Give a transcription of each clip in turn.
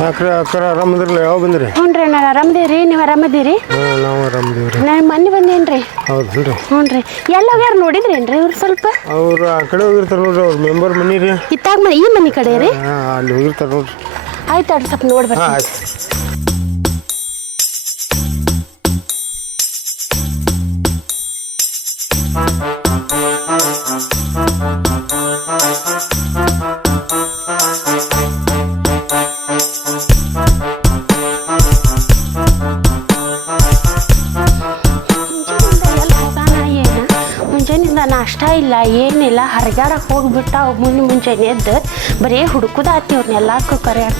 ಯಾಕ್ರಿ ಅಕ್ಕರ ಆರಾಮದಿರಲ್ಲ ಯಾವ ಬಂದ್ರಿ? ಹ್ಞೂ ರೀ ನಾನು ಆರಾಮದೇವ್ರಿ ನೀವು ಆರಾಮದೀರಿ? ನಾವು ಆರಾಮದೀವ್ರಿ. ನಾನು ಮೊನ್ನೆ ಬಂದೇನ್ರಿ. ಹೌದಲ್ರಿ? ಹ್ಞೂ ರೀ ಎಲ್ಲ ಹೋಗ್ಯಾರ ನೋಡಿದ್ರೇನ್ರಿ ಇವ್ರು ಸ್ವಲ್ಪ? ಅವ್ರು ಆ ಕಡೆ ಹೋಗಿರ್ತಾರೆ ನೋಡ್ರಿ ಅವ್ರ ಮೆಂಬರ್ ಮನಿ ರೀ. ಇತ್ತಾಗ ಮನೆ ಈ ಮನೆ ಕಡೆ ರೀ? ಅಲ್ಲಿ ಹೋಗಿರ್ತಾರೆ ನೋಡ್ರಿ. ಆಯ್ತು ಅಡ್ರಿ ಸ್ವಲ್ಪ ನೋಡಿ ಬರ್ತೀನಿ. ಆಯ್ತು. ನಾಷ್ಟ ಇಲ್ಲ ಏನಿಲ್ಲ ಹರಿಗಾಡಕ್ಕೆ ಹೋಗ್ಬಿಟ್ಟ ಮುಂಜಾನೆ ಎದ್ದು ಬರೀ ಹುಡುಕುದಾತಿ ಅವ್ರನ್ನೆಲ್ಲಕ್ಕೂ ಕರೆಯಾಕ.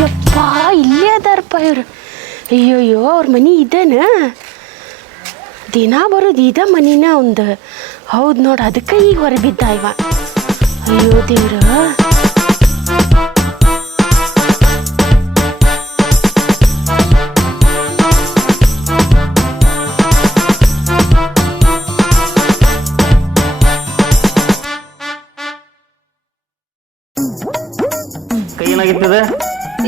ಯಪ್ಪ ಇಲ್ಲೇ ಅದಾರಪ್ಪ ಇವ್ರು. ಅಯ್ಯೋಯ್ಯೋ ಅವ್ರ ಮನೆ ಇದೇನ? ದಿನ ಬರೋದು ಇದ ಮನಿನ ಒಂದು. ಹೌದು ನೋಡು ಅದಕ್ಕೆ ಈಗ ಹೊರಬಿದ್ದ ಇವ. ಅಯ್ಯೋ ದೇವ್ರ. ಏನಾಗಿರ್ತದೆ?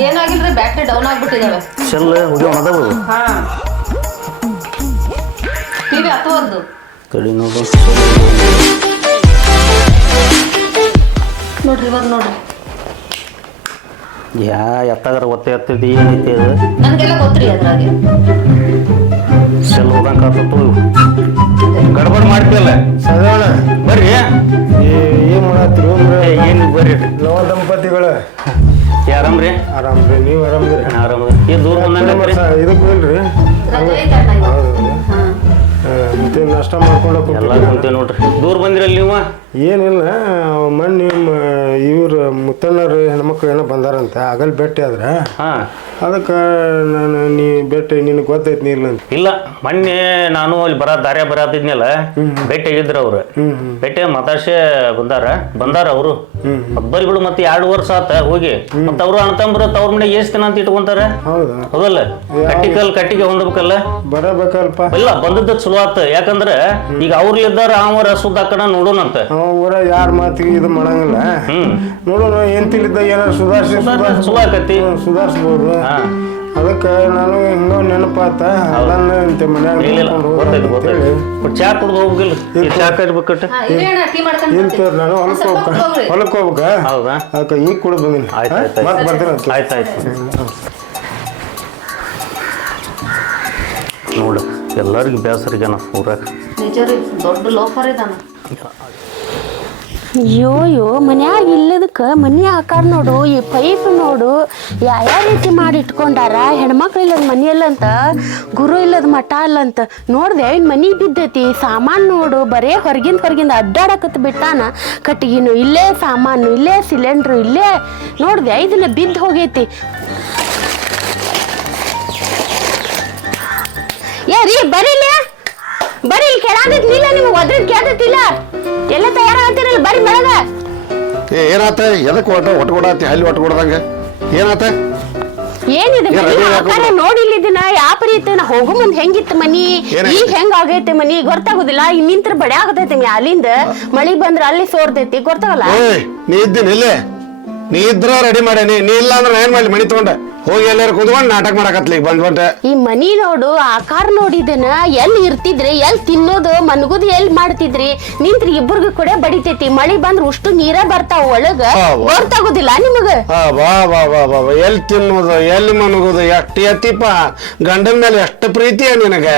ಏನಾಗಿಲ್ರಿ ಬ್ಯಾಟ್ರಿ ಡೌನ್ ಆಗ್ಬಿಟ್ಟಿದಾವೆ. ಶೆಲ್ ಹೋಗ್ಯಾವ ಅದಾವು. ಹಾ ಟಿವಿ ಹತ್ತುವಲ್ದು ತಡಿ ನೋಡು. ನೋಡ್ರಿ ಇವಾಗ ನೋಡ್ರಿ. ಎತ್ತಾಗಾರ ಒತ್ತೆ ಎತ್ತೈತಿ ಏನೈತಿ ಅದು? ನನ್ಗೆಲ್ಲ ಗೊತ್ತ್ರಿ ಅದ್ರಾಗೆ. ಶೆಲ್ ಹೋದಂಗೆ ಕಾತತ್ತು. ಗಡ್ಬಡ್ ಮಾಡ್ತಿಯಲ್ಲ ಸಾಧಾರಣ ಬರ್ರಿ. ಏನ್ ಮಾಡತ್ತೀರಿ? ಏನು ಬರ್ರಿ. ನವ ದಂಪತಿಗಳ ಆರಾಮ್ರಿ? ಆರಾಮ್ರಿ. ನೀವು ಆರಾಮ್ರಿ? ಆರಾಮ್ರಿ. ಏನು ದೂರ ಬಂದಂಗೆ ಇದಕ್ಕೆ ಬಿಲ್ರಿ. ರಜೆ ಐತಣ್ಣ ಇವತ್ತು. ಹೌದು. ಮತ್ತೆ ನಾಷ್ಟ ಮಾಡ್ಕೊಂಡು ಎಲ್ಲ ಕುಂತೇವೆ ನೋಡ್ರಿ. ದೂರ ಬಂದಿರಲ್ಲ ನೀವು? ಏನಿಲ್ಲ ಮೊನ್ನೆ ಇವ್ರು ಮುತ್ತಣ್ಣರು ಹೆಣ್ಮಕ್ಳು ಏನೋ ಬಂದಾರಂತ ಆಗಲ್ ಭೇಟಿ ಆದ್ರೆ ಅದಕ್ಕೆ ನಾನು ನೀ ಭೇಟಿ ನಿನಗೆ ಗೊತ್ತೈತಿ ನೀ ಇಲ್ಲ ಅಂತ. ಇಲ್ಲ ಮೊನ್ನೆ ನಾನು ಅಲ್ಲಿ ದಾರ್ಯ ಬರತ್ತಿದ್ನಲ್ಲ ಭೇಟಿ ಆಗಿದ್ರು ಅವ್ರು. ಭೇಟಿ ಮಾತಾಡ್ಸೆ ಬಂದಾರ ಅವರು. ಹಬ್ಬರಿಗಳು ಮತ್ತೆ 2 ವರ್ಷ ಆತ ಹೋಗಿ. ಮತ್ತ ಅವ್ರು ಅಣ್ತಂಬ್ರು ತವ್ರ ಮನೆಗೆ ಎಷ್ಟು ದಿನ ಅಂತ ಇಟ್ಕೊಂತಾರ? ಹೌದಲ್ಲ? ಕಟ್ಟಿಗೆ ಹೊಂದಬೇಕಲ್ಲ? ಬರಬೇಕಲ್ಪ. ಇಲ್ಲ ಬಂದದ್ದು ಚಲೋ ಆತ. ಯಾಕಂದ್ರೆ ಈಗ ಅವ್ರಲ್ಲಿದ್ದಾರ ಅವರ ಸುದ್ದ ಕಡೆ ನೋಡೋಣಂತ. ಊರ ಯಾರ ಮಾತಿಗೆ ಇದು ಮಾಡಂಗಿಲ್ಲ. ನೋಡೋಣ ಏನ್ ತಿಳಿದ ಏನಾರು ಚಲೋ ಆಕತಿ, ಸುಧಾರಿಸ್ಬೋದು. ಅದಕ್ಕೆ ನಾನು ಹಿಂಗ ನೆನಪಾತ ಅದನ್ನ ಮನ್ಯಾಗ ಚಾ ಕುಡ್ದು ಹೋಗ್ಬೇಕಿಲ್ಲ? ಚಾ ಕಟ್ಬೇಕಟ್ಟ ಇರ್ತವ್ರಿ. ನಾನು ಹೊಲಕ್ಕೆ ಹೋಗ್ಬೇಕ. ಹೌದಾ? ಅದಕ್ಕೆ ಈಗ ಕುಡಿದು ಬಂದಿನಿ. ಮತ್ತೆ ಬರ್ತೀನಿ. ಆಯ್ತಾಯ್ತು. ನೋಡು ಎಲ್ಲರಿಗೂ ಬೇಸರಿಗಾನ ಊರಾಗ. ದೊಡ್ಡ ಲೋಫರ್ ಇದಾನ. ಅಯ್ಯೋ ಮನ್ಯಾಗ ಇಲ್ಲದಕ್ಕೆ ಮನೆ ಆಕಾರ ನೋಡು, ಈ ಪೈಪ್ ನೋಡು ಯಾವ ರೀತಿ ಮಾಡಿ ಇಟ್ಕೊಂಡಾರ. ಹೆಣ್ಮಕ್ಳು ಇಲ್ಲದ ಮನೆ ಅಲ್ಲಂತ, ಗುರು ಇಲ್ಲದ ಮಠ ಅಲ್ಲಂತ. ನೋಡ್ದೆ ಇನ್ ಮನೆ ಬಿದ್ದೈತಿ. ಸಾಮಾನು ನೋಡು ಬರೇ ಹೊರಗಿಂದ ಅಡ್ಡಾಡಕತ್ ಬಿಟ್ಟಾನ. ಕಟ್ಟಿಗೆನು ಇಲ್ಲೇ, ಸಾಮಾನು ಇಲ್ಲೇ, ಸಿಲಿಂಡ್ರು ಇಲ್ಲೇ. ನೋಡ್ದೆ ಇದನ್ನ ಬಿದ್ದು ಹೋಗೈತಿ. ರೀ ಬರೀಲ್ಲ ಬರೀ ಇಲ್ಲಿ ಕೆಳಾದಿಲ್ಲ ನಿಮ್ಗೆ ಒದ್ರದ್ ಕೇಳ್ತಿಲ್ಲ. ಎಲ್ಲ ತಯಾರಾಗತ್ತಿರಲ್ಲ ಬರ್ರಿ ಬೆಳಗ. ಏನಾತ? ಎದಕ್ಕೆ ಒಟ್ಕೊಡತಿ ಅಲ್ಲಿ ಒಟ್ಕೊಡ್ದಂಗ ಏನಾತ? ಏನಿದೆ ನೋಡಿಲ್ಲ ಇದನ್ನ ಯಾವ ರೀತಿ ನಾ ಹೋಗೋ ಮುಂದ್ ಹೆಂಗಿತ್ತು ಮನಿ, ಈಗ ಹೆಂಗ ಆಗೈತೆ ಮನಿ ಗೊತ್ತಾಗುದಿಲ್ಲ. ನಿಂತ್ರ ಬಡೆ ಆಗತೈತಿ ಅಲ್ಲಿಂದ ಮಳಿ ಬಂದ್ರ ಅಲ್ಲಿ ಸೋರ್ತೈತಿ ಗೊತ್ತಾಗಲ್ಲ. ನೀ ಇದ್ದೀನಿ ಇಲ್ಲೇ, ನೀ ಇದ್ರ ರೆಡಿ ಮಾಡೇನಿ. ನೀ ಇಲ್ಲ ಅಂದ್ರೆ ಏನ್ ಮಾಡ್ಲಿ? ಮನಿ ತಗೊಂಡೆ ಹೋಗಿ ಎಲ್ಲಾರು ಕುತ್ಕೊಂಡು ನಾಟಕ ಮಾಡಕತ್ಲಿ ಬಂದ್ಬಂಟೆ. ಈ ಮನಿ ನೋಡು ಆಕಾರ ನೋಡಿದನ ಎಲ್ಲಿ ಇರ್ತಿದ್ರಿ, ಎಲ್ಲಿ ತಿನ್ನೋದು ಮನ್ಗುದ್ ಎಲ್ಲಿ ಮಾಡ್ತಿದ್ರಿ. ನಿಂತ್ರಿ ಇಬ್ಬರಿಗೂ ಕೂಡ ಬಡಿತೈತಿ. ಮಳಿ ಬಂದ್ರ ಉಷ್ಟು ನೀರ ಬರ್ತಾವ ಒಳಗ ಗೊತ್ತಾಗುದಿಲ್ಲ ನಿಮಗ. ಎಲ್ಲಿ ತಿನ್ನೋದು ಎಲ್ಲಿ ಮನಗೋದು ಎಷ್ಟು ಎತ್ತಿಪ್ಪ. ಗಂಡನ ಮೇಲೆ ಎಷ್ಟು ಪ್ರೀತಿ ನಿನಗ.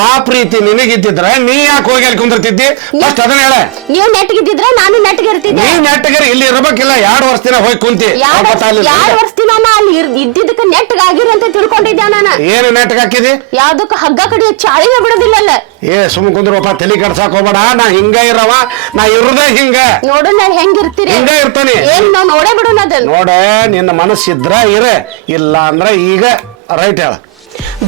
ಆ ಪ್ರೀತಿ ನಿನಗಿದ್ದಿದ್ರ ನೀ ಯಾಕೆ ಹೋಗಿ ಅಲ್ಲಿ ಕುಂದಿರ್ತಿದ್ದಿ? ಫಸ್ಟ್ ಅದನ್ನ ಹೇಳ. ನೀವು ನೆಟ್ಗಿದ್ದಿದ್ರ ನಾನು ನೆಟ್ಗೆ ಇರ್ತಿದ್ದೆ. ನೀ ನೆಟ್ಗರ್ ಇಲ್ಲಿ ಇರ್ಬೇಕಿಲ್ಲ. 2 ವರ್ಷ ದಿನ ಹೋಗಿ ಕುಂತಿ. 2 ವರ್ಷ ದಿನ ಅಲ್ಲಿ ಇದ್ದಿದ್ದಕ್ಕ ನೆಟ್ಗ ಆಗಿರಂತ ತಿಳ್ಕೊಂಡಿದ್ದೆ ನಾನು. ಏನು ನೆಟ್ಗ ಹಾಕಿದಿ? ಯಾವ್ದಕ್ಕ ಹಗ್ಗ ಕಡಿಯೋ ಚಾಳಿನ ಬಿಡೋದಿಲ್ಲಲ್ಲ. ಸುಮ್ ಕುಂದ್ರಪ್ಪ, ತಲೆ ಕಡ್ಸಾಕ್ ಹೋಗ್ಬೇಡ. ನಾ ಹಿಂಗ ಇರವ, ನಾ ಇರುದೇ ಹಿಂಗ. ನೋಡು ನಾನು ಹೆಂಗಿರ್ತೀರಿ? ಹಿಂಗ ಇರ್ತಾನೆ. ಏನ್ ನಾವ್ ನೋಡೇ ಬಿಡೋಣ ಅದನ್ನ. ನೋಡ ನಿನ್ನ ಮನಸ್ಸಿದ್ರ ಇರ, ಇಲ್ಲ ಅಂದ್ರ ಈಗ ರೈಟ್ ಹೇಳ.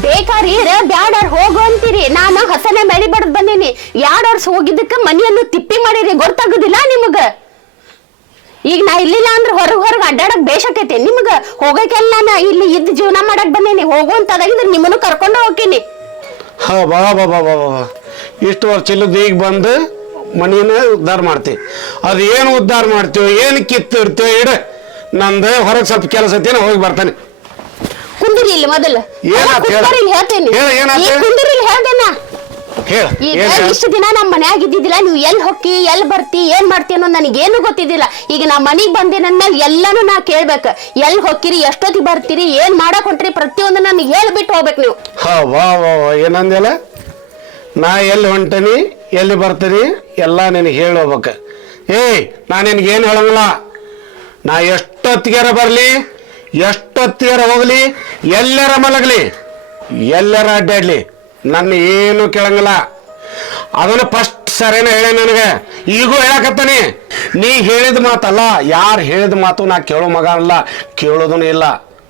ಬೇಕಾರಿ ಬ್ಯಾಡಾರ್ ಹೋಗು ಅಂತೀರಿ. ನಾನು ಹಸನೆ ಬೆಳಿ ಬಡದ್ ಬಂದೀನಿ. 2 ವರ್ಷ ಹೋಗಿದ್ದಕ್ಕ ಮನೆಯನ್ನು ತಿಪ್ಪಿ ಮಾಡಿರಿ ಗೊತ್ತಾಗುದಿಲ್ಲ ನಿಮಗ. ಈಗ ನಾ ಇಲ್ಲಿಲ್ಲ ಅಂದ್ರೆ ಹೊರಗೆ ಅಡ್ಡಾಡಕ್ ಬೇಷಾಕೈತಿ ನಿಮ್ಗ. ಹೋಗಕ್ಕೆಲ್ಲ ನಾನು ಇಲ್ಲಿ ಇದ್ದು ಜೀವನ ಮಾಡಕ್ ಬಂದೇನಿ. ಹೋಗುವಂತದಾಗಿದ್ರೆ ನಿಮ್ಮನ್ನು ಕರ್ಕೊಂಡು ಹೋಗ್ತೀನಿ. ಬಾ ಬಾ ಬಾ ಬಾ ಬಾ ಇಷ್ಟು ವರ್ಷ ಇಲ್ಲದ ಈಗ ಬಂದು ಮನಿನ ಉದ್ಧಾರ ಮಾಡ್ತೀವಿ. ಅದು ಏನು ಉದ್ಧಾರ ಮಾಡ್ತೀವಿ, ಏನು ಕಿತ್ತಿರ್ತೀವಿ ಇಡ, ನಂದು ಹೊರಗೆ ಸ್ವಲ್ಪ ಕೆಲಸ ಐತಿ, ಹೋಗಿ ಬರ್ತಾನೆ. ಕುಂದಿರಿ ಇಲ್ಲಿ ಮೊದಲು. ಏನಾತ್ ಹೇಳ? ಕುತ್ಕೊರಿ, ಹೇಳ್ತೇನಿ. ಹೇಳ, ಏನಾತ್ ಈಗ ಹೇಳ? ಕುಂದಿರಿ ಇಲ್ಲಿ, ಹೇಳ್ದೇನ. ಹೇಳ ಈಗ ಏನು ಇಷ್ಟು ದಿನ ನಮ್ಮ ಮನ್ಯಾಗ ಇದ್ದಿದ್ದಿಲ್ಲ, ನೀವು ಎಲ್ಲಿ ಹೊಕ್ಕಿ ಎಲ್ಲಿ ಬರ್ತಿ ಏನ್ ಮಾಡ್ತಿ ಅನ್ನೋದು ನನಗೇನು ಗೊತ್ತಿದ್ದಿಲ್ಲ. ಈಗ ನಾ ಮನಿಗ್ ಬಂದಿನಂದ್ಮೇಲೆ ಎಲ್ಲಾನು ನಾ ಕೇಳ್ಬೇಕು. ಎಲ್ಲಿ ಹೊಕ್ಕಿರಿ, ಎಷ್ಟೊತ್ತಿಗೆ ಬರ್ತೀರಿ, ಏನ್ ಮಾಡಕ್ ಹೊಂಟ್ರಿ, ಪ್ರತಿಯೊಂದು ನನಗೆ ಹೇಳ್ಬಿಟ್ಟು ಹೋಗ್ಬೇಕು ನೀವು. ವಾ ಏನಂದಲ್ಲ, ನಾ ಎಲ್ಲಿ ಹೊಂಟನಿ ಎಲ್ಲಿ ಬರ್ತೀನಿ ಎಲ್ಲ ನಿನಗೆ ಹೇಳೋಗ್ಬೇಕು. ನಾ ನಿನಗೇನು ಹೇಳಂಗಿಲ್ಲ. ನಾ ಎಷ್ಟೊತ್ತಿಗಾರ ಬರಲಿ, ಎಷ್ಟೊತ್ತಿಗಾರ ಹೋಗ್ಲಿ, ಎಲ್ಲರ ಮಲಗಲಿ, ಎಲ್ಲರ ಅಡ್ಡಾಡ್ಲಿ, ನನ್ನ ಏನು ಕೇಳಂಗಿಲ್ಲ. ಅದನ್ನು ಫಸ್ಟ್ ಸರಿನ ಹೇಳಿ ನನಗೆ, ಈಗೂ ಹೇಳಕತ್ತಾನೆ. ನೀ ಹೇಳಿದ ಮಾತಲ್ಲ, ಯಾರು ಹೇಳಿದ ಮಾತು ನಾ ಕೇಳೋ ಮಗ ಅಲ್ಲ, ಕೇಳೋದೂ ಇಲ್ಲ.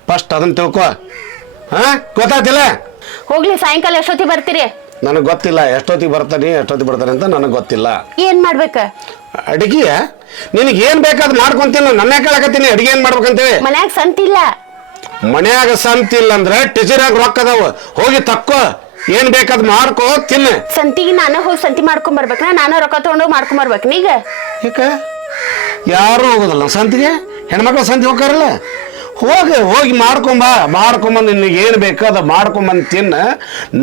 ಫಸ್ಟ್ ಅದನ್ನ ತಿಳ್ಕೊ. ಗೊತ್ತಾಯ್ತಿಲ್ಲ? ಹೋಗ್ಲಿ, ಸಾಯಂಕಾಲ ಎಷ್ಟೊತ್ತಿಗೆ ಬರ್ತೀರಿ? ನನಗೆ ಗೊತ್ತಿಲ್ಲ ಎಷ್ಟೊತ್ತಿಗೆ ಬರ್ತಾನೆ ಅಂತ ನನಗೆ ಗೊತ್ತಿಲ್ಲ. ಏನ್ ಮಾಡ್ಬೇಕ? ಅಡಿಗೆ ನಿನಗೆ ಏನ್ ಬೇಕಾದ್ ಮಾಡ್ಕೊಂತೀನಿ. ನನ್ನ ಕೇಳಕತ್ತೀನಿ ಅಡಿಗೆ ಏನ್ ಮಾಡ್ಬೇಕಂತೇಳಿ. ಮನ್ಯಾಗ ಸಂತಿಲ್ಲ. ಮನ್ಯಾಗ ಸಂತಿಲ್ಲ ಅಂದ್ರೆ ಟೀಚರಾಗ ರೊಕ್ಕ ಅದಾವ, ಹೋಗಿ ತಕ್ಕೋ, ಏನ್ ಬೇಕಾದ್ ಮಾಡ್ಕೋ, ತಿನ್ನ. ಸಂತಿಗೆ ನಾನು ಹೋಗಿ ಸಂತಿ ಮಾಡ್ಕೊಂಡ್ ಬರ್ಬೇಕ? ನಾನು ರೊಕ್ಕ ತಗೊಂಡೋಗಿ ಮಾಡ್ಕೊಂಡ್ ಬರ್ಬೇಕು ನೀಗ? ಈಗ ಯಾರು ಹೋಗೋದಲ್ಲ ಸಂತಿಗೆ, ಹೆಣ್ಮಕ್ಳು ಸಂತಿ ಹೋಗ್ತಾರಲ್ಲ. ಹೋಗಿ ಮಾಡ್ಕೊಂಬಂದು ನಿನಗೆ ಏನು ಬೇಕೋ ಅದು ಮಾಡ್ಕೊಂಬಂದು ತಿನ್ನ.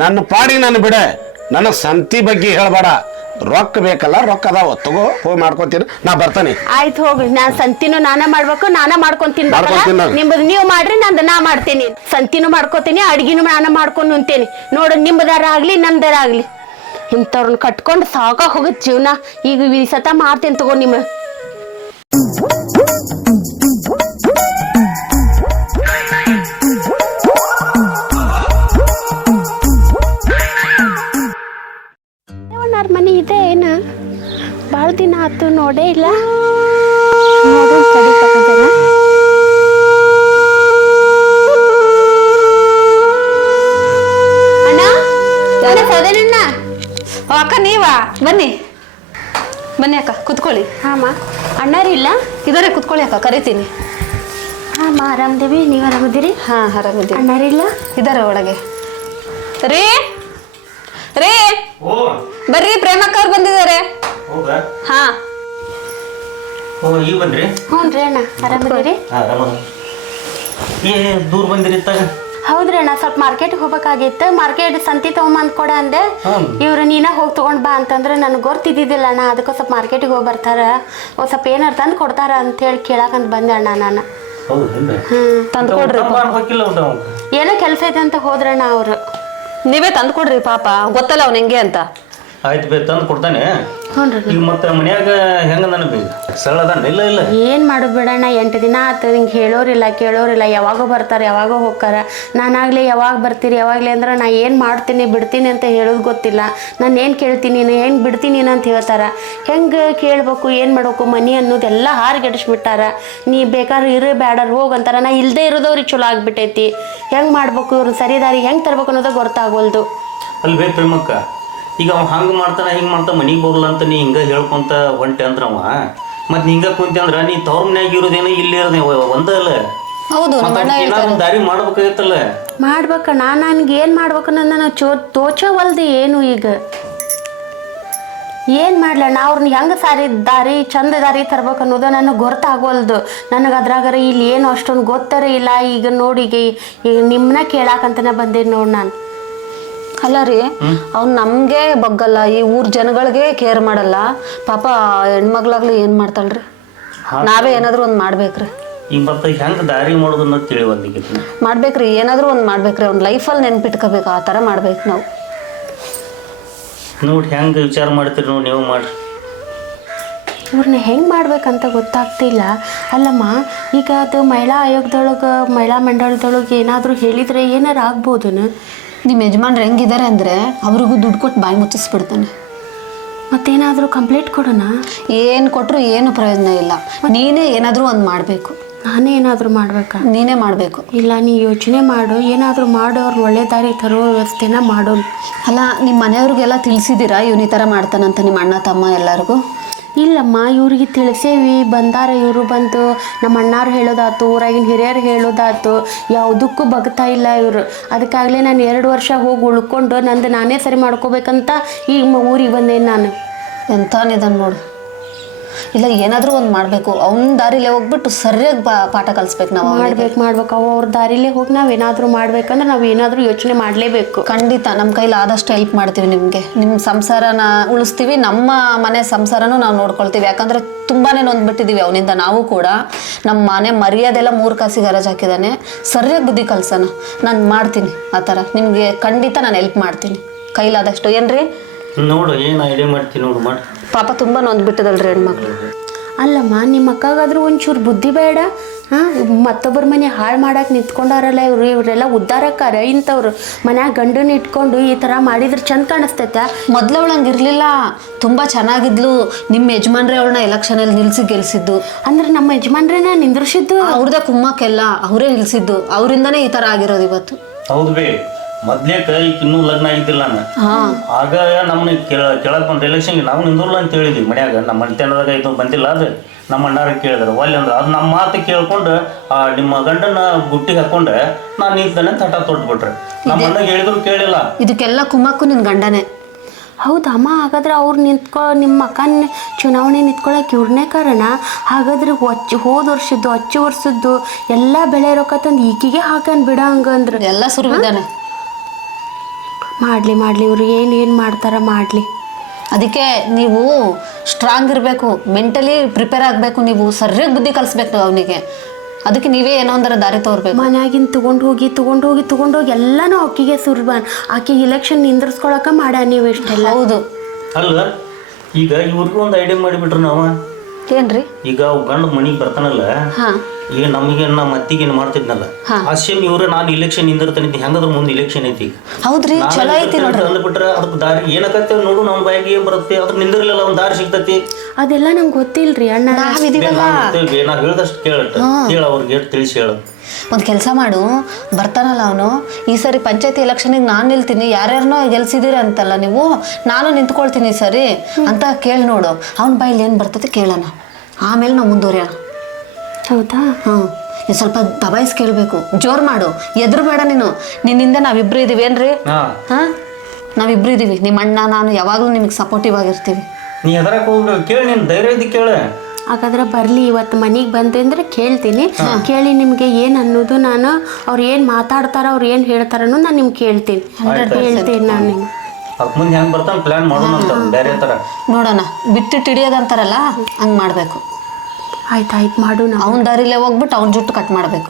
ನನ್ನ ಪಾಡಿಗೆ ನಾನು ಬಿಡ, ನನಗೆ ಸಂತಿ ಬಗ್ಗೆ ಹೇಳಬೇಡ. ರೊಕ್ಕ ಬೇಕಲ್ಲ, ರೊಕ್ಕ ಅದಾವ, ತಗೋ, ಹೋಗಿ ಮಾಡ್ಕೊಂತೀನಿ, ನಾ ಬರ್ತಾನೆ. ಆಯ್ತು ಹೋಗಿ, ನಾ ಸಂತಿನೂ ನಾನ ಮಾಡ್ಬೇಕು, ನಾನ ಮಾಡ್ಕೊಂತೀನಿ. ಮಾಡ್ಕೊಂತೀನಿ. ನಿಮ್ಮದು ನೀವು ಮಾಡ್ರಿ, ನಂದು ನಾ ಮಾಡ್ತೀನಿ. ಸಂತಿನೂ ಮಾಡ್ಕೋತೀನಿ, ಅಡ್ಗಿನೂ ನಾನ ಮಾಡ್ಕೊಂಡು ಉಂತೇನಿ. ನೋಡು, ನಿಮ್ಮದಾರ ಆಗ್ಲಿ ನಮ್ದಾರ ಆಗ್ಲಿ, ಇಂಥವ್ರನ್ನ ಕಟ್ಕೊಂಡು ಸಾಕ ಹೋಗತ್ ಜೀವನ. ಈಗ ಈ ಸತ ಮಾಡ್ತೇನೆ ತಗೋ ನಿಮ್ಮ. ಮನಿ ಇದೆ ಏನ? ಭಾಳ ದಿನ ಆತು ನೋಡೇ ಇಲ್ಲ. ನೋಡು ಅಣ್ಣ, ಅಕ್ಕ ನೀವಾ? ಬನ್ನಿ ಬನ್ನಿ ಅಕ್ಕ, ಕುತ್ಕೊಳ್ಳಿ. ಹಾಮ, ಅಣ್ಣರಿಲ್ಲ? ಇದಾರೆ, ಕುತ್ಕೊಳ್ಳಿ ಅಕ್ಕ, ಕರಿತೀನಿ. ಹಾಂ ಆರಾಮದೇವಿ, ನೀವು ಆರಾಮದಿರಿ? ಹಾ ಆರಾಮದೇವಿ. ಅಣ್ಣರಿಲ್ಲ? ಇದಾರೆ ಒಳಗೆ. ರೀ ರೀ ಬರ್ರಿ, ಪ್ರೇಮಕ್ಕ ಅವ್ರು ಬಂದಿದ್ದಾರೆ. ಹಾ ಈಗ ಬಂದ್ರಿ? ಹ್ಞೂ ರೀ ಅಣ್ಣ, ಆರಾಮದಿರಿ? ದೂರ ಬಂದಿರಿ? ಹೌದ್ರಿ ಅಣ್ಣ, ಸ್ವಲ್ಪ ಮಾರ್ಕೆಟ್ಗೆ ಹೋಗ್ಬೇಕಾಗಿತ್ತು. ಮಾರ್ಕೆಟ್ ಸಂತಿ ತಗೊಂಬಂದ್ ಕೊಡ ಅಂದೆ. ಇವ್ರು ನೀನ ಹೋಗಿ ತಗೊಂಡ್ ಬಾ ಅಂತಂದ್ರೆ ನನಗೆ ಗೊತ್ತಿದ್ದಿದ್ದಿಲ್ಲ ಅಣ್ಣ. ಅದಕ್ಕೆ ಸ್ವಲ್ಪ ಮಾರ್ಕೆಟಿಗೆ ಹೋಗಿ ಬರ್ತಾರ, ಒಂದು ಸ್ವಲ್ಪ ಏನಾರು ತಂದು ಕೊಡ್ತಾರ ಅಂತ ಹೇಳಿ ಕೇಳಕಂತ ಬಂದೆ ಅಣ್ಣ ನಾನು. ತಂದು ಕೊಡ್ರಿ. ಏನೋ ಕೆಲಸ ಐತೆ ಅಂತ ಹೋದ್ರಣ್ಣ ಅವರು. ನೀವೇ ತಂದು ಕೊಡ್ರಿ, ಪಾಪ ಗೊತ್ತಲ್ಲ ಅವ್ನ ಹೆಂಗೆ ಅಂತ. ಆಯ್ತು ಬೇ, ತಂದು ಕೊಡ್ತಾನೆ. ಹ್ಞೂ ರೀ. ಈಗ ಮತ್ತೆ ಮನ್ಯಾಗ ಹೆಂಗ ನನಗೆ ಸರಳ ಅದಾನ? ಇಲ್ಲ ಏನು ಮಾಡೋದು ಬಿಡಣ್ಣ, 8 ದಿನ ಆತು, ಹಿಂಗೆ ಹೇಳೋರಿಲ್ಲ ಕೇಳೋರಿಲ್ಲ. ಯಾವಾಗೋ ಬರ್ತಾರೆ, ಯಾವಾಗೋ ಹೋಗ್ತಾರೆ. ನಾನಾಗಲಿ ಯಾವಾಗ ಬರ್ತೀರಿ ಯಾವಾಗಲೇ ಅಂದ್ರೆ ನಾ ಏನು ಮಾಡ್ತೀನಿ ಬಿಡ್ತೀನಿ ಅಂತ ಹೇಳೋದು ಗೊತ್ತಿಲ್ಲ. ನಾನು ಏನು ಕೇಳ್ತೀನಿ ಏನು ಬಿಡ್ತೀನಿ ಅಂತ ಹೇಳ್ತಾರೆ. ಹೆಂಗೆ ಕೇಳ್ಬೇಕು, ಏನು ಮಾಡ್ಬೇಕು, ಮನೆ ಅನ್ನೋದೆಲ್ಲ ಹಾರಿಗೆಡಿಸ್ಬಿಟ್ಟಾರ. ನೀ ಬೇಕಾದ್ರೆ ಇರೋ ಬ್ಯಾಡರ್ ಹೋಗಂತಾರ. ನಾ ಇಲ್ಲದೆ ಇರೋದವ್ರಿಗೆ ಚಲೋ ಆಗಿಬಿಟ್ಟೈತಿ. ಹೆಂಗೆ ಮಾಡ್ಬೇಕು, ಇವ್ರನ್ನ ಸರಿ ದಾರಿ ಹೆಂಗೆ ತರ್ಬೇಕು ಅನ್ನೋದು ಗೊತ್ತಾಗೋಲ್ದು. ಅಲ್ಲಿ ಬೇಕು ಪ್ರೇಮಕ್ಕ. ಈಗ ಅವ ಹಂಗೆ ಮಾಡ್ತಾನೆ ಹಿಂಗೆ ಮಾಡ್ತಾನೆ, ಮನೆಗೆ ಬರಲ್ಲ ಅಂತ ನೀ ಹಿಂಗೆ ಹೇಳ್ಕೊಂತ ಹೊಂಟೆ ಅಂದ್ರೆ ಅವ ಮತ್ತೆ ಹಿಂಗೆ ಕುಂತೆ ಅಂದ್ರೆ ನೀ ತವ್ರ ಮನ್ಯಾಗ ಇರೋದೇನೋ ಇಲ್ಲಿ ಇರೋದೇ ಒಂದಲ್ಲ. ಹೌದು, ಏನಾದ್ರು ದಾರಿ ಮಾಡ್ಬೇಕಾಗತ್ತಲ್ಲ. ಮಾಡ್ಬೇಕಣ್ಣ, ನನಗೆ ಏನು ಮಾಡ್ಬೇಕು ಅನ್ನೋದು ನಾನು ತೋಚವಲ್ದು ಏನು. ಈಗ ಏನು ಮಾಡ್ಲಣ್ಣ, ಅವ್ರನ್ನ ಹೆಂಗೆ ದಾರಿ ಚಂದ ದಾರಿ ತರ್ಬೇಕು ಅನ್ನೋದು ನನಗೆ ಗೊತ್ತಾಗೋಲ್ದು. ನನಗೆ ಅದ್ರಾಗಾರ ಇಲ್ಲಿ ಏನು ಅಷ್ಟೊಂದು ಗೊತ್ತರೇ ಇಲ್ಲ. ಈಗ ನೋಡಿ, ಈಗ ನಿಮ್ಮನ್ನ ಕೇಳಾಕಂತನೇ ಬಂದೇನಿ ನೋಡಿ ನಾನು. ಅಲ್ಲ ರೀ, ಅವ್ನು ನಮಗೆ ಬಗ್ಗಲ್ಲ, ಈ ಊರ್ ಜನಗಳಿಗೆ ಕೇರ್ ಮಾಡಲ್ಲ. ಪಾಪ ಹೆಣ್ಮಗ್ಳಾಗ್ಲಿ ಏನು ಮಾಡ್ತಾಳ್ರಿ? ನಾವೇ ಏನಾದರೂ ಒಂದು ಮಾಡ್ಬೇಕ್ರಿ. ಈಗ ಮತ್ತೆ ಹೆಂಗೆ ದಾರಿ ಮಾಡೋದನ್ನ ತಿಳಿವಂದಿಗೆ ಮಾಡ್ಬೇಕ್ರಿ, ಏನಾದರೂ ಒಂದು ಮಾಡ್ಬೇಕ್ರಿ. ಅವ್ನ ಲೈಫಲ್ಲಿ ನೆನ್ಪಿಟ್ಕೋಬೇಕು, ಆ ಥರ ಮಾಡ್ಬೇಕು ನಾವು. ನೋಡಿ ಹೆಂಗೆ ವಿಚಾರ ಮಾಡ್ತೀರಿ ನೋಡಿ, ನೀವು ಮಾಡ್ರಿ. ಇವ್ರನ್ನ ಹೆಂಗೆ ಮಾಡ್ಬೇಕಂತ ಗೊತ್ತಾಗ್ತಿಲ್ಲ. ಅಲ್ಲಮ್ಮ, ಈಗ ಅದು ಮಹಿಳಾ ಆಯೋಗದೊಳಗೆ ಮಹಿಳಾ ಮಂಡಳದೊಳಗೆ ಏನಾದರೂ ಹೇಳಿದರೆ ಏನಾರು ಆಗ್ಬೋದನ? ನಿಮ್ಮ ಯಜಮಾನ್ರು ಹೆಂಗಿದ್ದಾರೆ ಅಂದರೆ ಅವ್ರಿಗೂ ದುಡ್ಡು ಕೊಟ್ಟು ಬಾಯಿ ಮುಚ್ಚಿಸ್ಬಿಡ್ತಾನೆ. ಮತ್ತೇನಾದರೂ ಕಂಪ್ಲೇಂಟ್ ಕೊಡೋಣ? ಏನು ಕೊಟ್ಟರು ಏನು ಪ್ರಯೋಜನ ಇಲ್ಲ. ನೀನೇ ಏನಾದರೂ ಒಂದು ಮಾಡಬೇಕು. ನಾನೇ ಏನಾದರೂ ಮಾಡ್ಬೇಕಾ? ನೀನೇ ಮಾಡಬೇಕು. ಇಲ್ಲ, ನೀ ಯೋಚನೆ ಮಾಡು, ಏನಾದರೂ ಮಾಡು, ಅವ್ರನ್ನ ಒಳ್ಳೆ ದಾರಿ ತರೋ ವ್ಯವಸ್ಥೆನ ಮಾಡೋಣ. ಅಲ್ಲ, ನಿಮ್ಮ ಮನೆಯವ್ರಿಗೆಲ್ಲ ತಿಳಿಸಿದ್ದೀರಾ ಇವ್ನು ಈ ಥರ ಮಾಡ್ತಾನಂತ, ನಿಮ್ಮ ಅಣ್ಣ ತಮ್ಮ ಎಲ್ಲರಿಗೂ? ಇಲ್ಲಮ್ಮ ಇವ್ರಿಗೆ ತಿಳಿಸೇವಿ ಬಂದಾರ ಇವರು ಬಂದು ನಮ್ಮ ಅಣ್ಣಾರು ಹೇಳೋದಾತು ಊರಾಗಿನ ಹಿರಿಯರು ಹೇಳೋದಾತು ಯಾವುದಕ್ಕೂ ಬಗ್ತಾ ಇಲ್ಲ ಇವರು. ಅದಕ್ಕಾಗಲೇ ನಾನು 2 ವರ್ಷ ಹೋಗಿ ಉಳ್ಕೊಂಡು ನಂದು ನಾನೇ ಸರಿ ಮಾಡ್ಕೋಬೇಕಂತ ಈಗ ಊರಿಗೆ ಬಂದೇನು ನಾನು. ಎಂಥ ನಿಧಾನ ನೋಡು. ಇಲ್ಲ ಏನಾದರೂ ಒಂದು ಮಾಡಬೇಕು. ಅವ್ನ ದಾರಿಲೇ ಹೋಗ್ಬಿಟ್ಟು ಸರಿಯಾಗಿ ಪಾಠ ಕಲಿಸ್ಬೇಕು ನಾವು. ಮಾಡ್ಬೇಕು ಅವ್ರ ದಾರಿಲೇ ಹೋಗಿ ನಾವು ಏನಾದರೂ ಮಾಡ್ಬೇಕಂದ್ರೆ ನಾವು ಏನಾದರೂ ಯೋಚನೆ ಮಾಡಲೇಬೇಕು. ಖಂಡಿತ ನಮ್ಮ ಕೈಲಿ ಆದಷ್ಟು ಹೆಲ್ಪ್ ಮಾಡ್ತೀವಿ ನಿಮಗೆ. ನಿಮ್ಮ ಸಂಸಾರನ ಉಳಿಸ್ತೀವಿ, ನಮ್ಮ ಮನೆ ಸಂಸಾರನೂ ನಾವು ನೋಡ್ಕೊಳ್ತೀವಿ. ಯಾಕಂದರೆ ತುಂಬಾ ನೊಂದ್ಬಿಟ್ಟಿದ್ದೀವಿ ಅವನಿಂದ. ನಾವು ಕೂಡ ನಮ್ಮ ಮನೆ ಮರ್ಯಾದೆಲ್ಲ 3 ಕಾಸಿಗೆ ಹರಾಜು ಹಾಕಿದ್ದಾನೆ. ಸರಿಯಾಗಿ ಬುದ್ಧಿ ಕಲ್ಸೋಣ. ನಾನು ಮಾಡ್ತೀನಿ ಆ ಥರ. ನಿಮಗೆ ಖಂಡಿತ ನಾನು ಹೆಲ್ಪ್ ಮಾಡ್ತೀನಿ ಕೈಲಾದಷ್ಟು. ಏನ್ರಿ ನೋಡು ಏನು ಐಡಿಯಾ ಮಾಡ್ತೀನಿ ನೋಡು ಮಾಡಿ. ಪಾಪ ತುಂಬ ನೊಂದ್ಬಿಟ್ಟದಲ್ರಿ ಹೆಣ್ಮಕ್ಳು. ಅಲ್ಲಮ್ಮ ನಿಮ್ಮ ಅಕ್ಕಾಗಾದ್ರೂ ಒಂಚೂರು ಬುದ್ಧಿ ಬೇಡ? ಮತ್ತೊಬ್ಬರ ಮನೆ ಹಾಳು ಮಾಡಕ್ಕೆ ನಿಂತ್ಕೊಂಡಾರಲ್ಲ ಇವರೆಲ್ಲ ಉದ್ಧಾರಕ್ಕಾರ ಇಂಥವ್ರು. ಮನ್ಯಾಗ ಗಂಡನ ಇಟ್ಕೊಂಡು ಈ ಥರ ಮಾಡಿದ್ರೆ ಚಂದ ಕಾಣಿಸ್ತೈತೆ. ಮೊದಲು ಅವಳು ಹಂಗೆ ಇರಲಿಲ್ಲ, ತುಂಬ ಚೆನ್ನಾಗಿದ್ಲು. ನಿಮ್ಮ ಯಜಮಾನ್ರೆ ಅವಳನ್ನ ಎಲೆಕ್ಷನಲ್ಲಿ ನಿಲ್ಲಿಸಿ ಗೆಲ್ಸಿದ್ದು. ಅಂದ್ರೆ ನಮ್ಮ ಯಜಮಾನ್ರೇನ ನಿಂದ್ರಿಸಿದ್ದು? ಅವ್ರದ್ದೇ ಕುಮ್ಮಕ್ಕೆಲ್ಲ ಅವರೇ ನಿಲ್ಲಿಸಿದ್ದು. ಅವರಿಂದನೇ ಈ ಥರ ಆಗಿರೋದು ಇವತ್ತು. ಹೌದು ಬೇ, ಮೊದ್ಲೇಕ ಈಗ ಇನ್ನೂ ಲಗ್ನ ಆಗಿದ್ದಿಲ್ಲ ನಾನು. ಆಗ ನಮ್ಮನ್ನ ಕೇಳಕ್ ಬಂದ್ರೆ ಎಲೆಕ್ಷನ್ಗೆ ನಾವು ನಿಂದಿರಲ್ಲ ಅಂತ ಹೇಳಿದ್ವಿ ಮನ್ಯಾಗ. ನಮ್ಮ ಮನೆತನದಾಗ ಇದು ಬಂದಿಲ್ಲ, ಅದು ನಮ್ಮ ಅಣ್ಣಾರ ಕೇಳಿದ್ರು ಒಲ್ಲೆ ಅಂದ್ರೆ ಅದು ನಮ್ಮ ಮಾತು ಕೇಳ್ಕೊಂಡು ನಿಮ್ಮ ಗಂಡನ ಬುಟ್ಟಿಗೆ ಹಾಕೊಂಡೆ ನಾನು ನಿಂತಾನೆ ಅಂತ ಹಠ ತೊಟ್ಬಿಟ್ರೆ. ನಮ್ಮ ಅಣ್ಣಗೆ ಹೇಳಿದ್ರು ಕೇಳಿಲ್ಲ. ಇದಕ್ಕೆಲ್ಲ ಕುಮ್ಮಕ್ಕು ನಿನ್ನ ಗಂಡನೇ. ಹೌದಮ್ಮ. ಹಾಗಾದ್ರೆ ಅವ್ರು ನಿಮ್ಮ ಅಕ್ಕನ ಚುನಾವಣೆ ನಿಂತ್ಕೊಳಕ್ಕೆ ಇವ್ರನ್ನೇ ಕಾರಣ. ಹಾಗಾದ್ರೆ ಹೋದ ವರ್ಷದ್ದು ಎಲ್ಲ ಬೆಳೆ ರೊಕ್ಕ ತಂದು ಈಕಿಗೆ ಹಾಕನ್ ಬಿಡ ಹಂಗಂದ್ರೆ ಎಲ್ಲ ಸುರುವಿದ್ದಾನೆ. ಮಾಡಲಿ ಇವ್ರು ಏನು ಮಾಡ್ತಾರ ಮಾಡಲಿ. ಅದಕ್ಕೆ ನೀವು ಸ್ಟ್ರಾಂಗ್ ಇರಬೇಕು, ಮೆಂಟಲಿ ಪ್ರಿಪೇರ್ ಆಗಬೇಕು. ನೀವು ಸರಿಯಾಗಿ ಬುದ್ಧಿ ಕಲಿಸ್ಬೇಕು ಅವನಿಗೆ. ಅದಕ್ಕೆ ನೀವೇ ಏನೋ ಒಂದರ ದಾರಿ ತೋರ್ಬೇಕು. ಮನ್ಯಾಗಿನ ತಗೊಂಡು ಹೋಗಿ ಎಲ್ಲನೂ ಆಕಿಗೆ ಸುರ್ಬಾನ್. ಆಕಿಗೆ ಇಲೆಕ್ಷನ್ ನಿಂದ್ರಿಸ್ಕೊಳಕ ಮಾಡ ನೀವು ಇಷ್ಟೆಲ್ಲ. ಹೌದು. ಅಲ್ಲ ಈಗ ಇವ್ರಿಗೂ ಒಂದು ಐಡಿಯಾ ಮಾಡಿಬಿಟ್ರೆ ನಾವು ಏನ್ರಿ? ಈಗ ಗಂಡ ಮನಿಗೆ ಬರ್ತಾನಲ್ಲ, ಈಗ ನಮಗೆ ನಮ್ಮ ಅತ್ತಿಗೇನು ಮಾಡ್ತಿದ್ನಲ್ಲ ಆ ಸೇಮ್ ಇವ್ರೆ ನಾನು ಇಲೆಕ್ಷನ್ ನಿಂದಿರ್ತಾನೆ ಹೆಂಗದ್ರ ಮುಂದೆ ಇಲೆಕ್ಷನ್ ಐತಿ. ಹೌದ್ರಿ, ಚಲೋ ಐತಿ ನೋಡ್ರಿ. ಅಂದ್ಬಿಟ್ರೆ ಅದಕ್ಕೆ ದಾರಿ ಏನಕತ್ತೆ ನೋಡು, ನಮ್ಮ ಬಾಯಿಗೆ ಏನ್ ಬರುತ್ತೆ ಅದ್ರ ನಿಂದಿರ್ಲಿಲ್ಲ ಒಂದು ದಾರಿ ಸಿಗ್ತತಿ. ಅದೆಲ್ಲ ನಂಗೆ ಗೊತ್ತಿಲ್ರಿ ಅಣ್ಣ. ನಾ ಹೇಳ್ದಷ್ಟು ಕೇಳಟ್ಟ ಹೇಳ ಅವ್ರಿಗೆ ತಿಳಿಸಿ ಹೇಳ. ಒಂದು ಕೆಲಸ ಮಾಡು, ಬರ್ತಾನಲ್ಲ ಅವನು, ಈ ಸರಿ ಪಂಚಾಯತಿ ಎಲೆಕ್ಷನಿಗೆ ನಾನು ನಿಲ್ತೀನಿ, ಯಾರ್ಯಾರನೋ ಗೆಲ್ಸಿದ್ದೀರ ಅಂತಲ್ಲ ನೀವು, ನಾನು ನಿಂತ್ಕೊಳ್ತೀನಿ ಈ ಸರಿ ಅಂತ ಕೇಳಿ ನೋಡು. ಅವನ ಬಾಯಲ್ಲಿ ಏನು ಬರ್ತದೆ ಕೇಳೋಣ, ಆಮೇಲೆ ನಾವು ಮುಂದುವರಿಯೋಣ. ಹೌದಾ? ನೀನು ಸ್ವಲ್ಪ ದಬಾಯಿಸಿ ಕೇಳಬೇಕು, ಜೋರು ಮಾಡು, ಎದುರು ಬೇಡ ನೀನು. ನಿನ್ನಿಂದ ನಾವಿಬ್ರು ಇದೀವಿ ಏನ್ರಿ? ನಾವಿಬ್ರು ಇದೀವಿ, ನಿಮ್ಮ ಅಣ್ಣ ನಾನು ಯಾವಾಗಲೂ ನಿಮಗೆ ಸಪೋರ್ಟಿವ್ ಆಗಿರ್ತೀವಿ. ನೀ ಎದರಕ್ಕೆ ಹೋಗ್ಬೇಕು ಕೇಳಿ, ನೀನು ಧೈರ್ಯ ಇದ್ದು ಕೇಳ. ಹಾಗಾದ್ರೆ ಬರಲಿ, ಇವತ್ತು ಮನೆಗೆ ಬಂದೆ ಅಂದರೆ ಕೇಳ್ತೀನಿ. ಕೇಳಿ ನಿಮಗೆ ಏನು ಅನ್ನೋದು ನಾನು ಅವ್ರು ಏನು ಮಾತಾಡ್ತಾರ ಅವ್ರು ಏನು ಹೇಳ್ತಾರನ್ನೋ ನಾನು ನಿಮ್ಗೆ ಹೇಳ್ತೀನಿ ನಾನು ನಿಮ್ಗೆ. ಅದಕ್ಕೆ ಮುಂದೆ ಹೆಂಗೆ ಬರ್ತಾನೆ ಪ್ಲ್ಯಾನ್ ಮಾಡೋಣ ಅಂತ ಬೇರೆ ಥರ ನೋಡೋಣ. ಬಿಟ್ಟಿಟ್ಟು ಹಿಡಿಯೋದಂತಾರಲ್ಲ ಹಂಗೆ ಮಾಡಬೇಕು. ಆಯ್ತು ಮಾಡೋಣ. ಅವ್ನ ದಾರಿಲೇ ಹೋಗ್ಬಿಟ್ಟು ಅವ್ನ ಜುಟ್ಟು ಕಟ್ ಮಾಡಬೇಕು.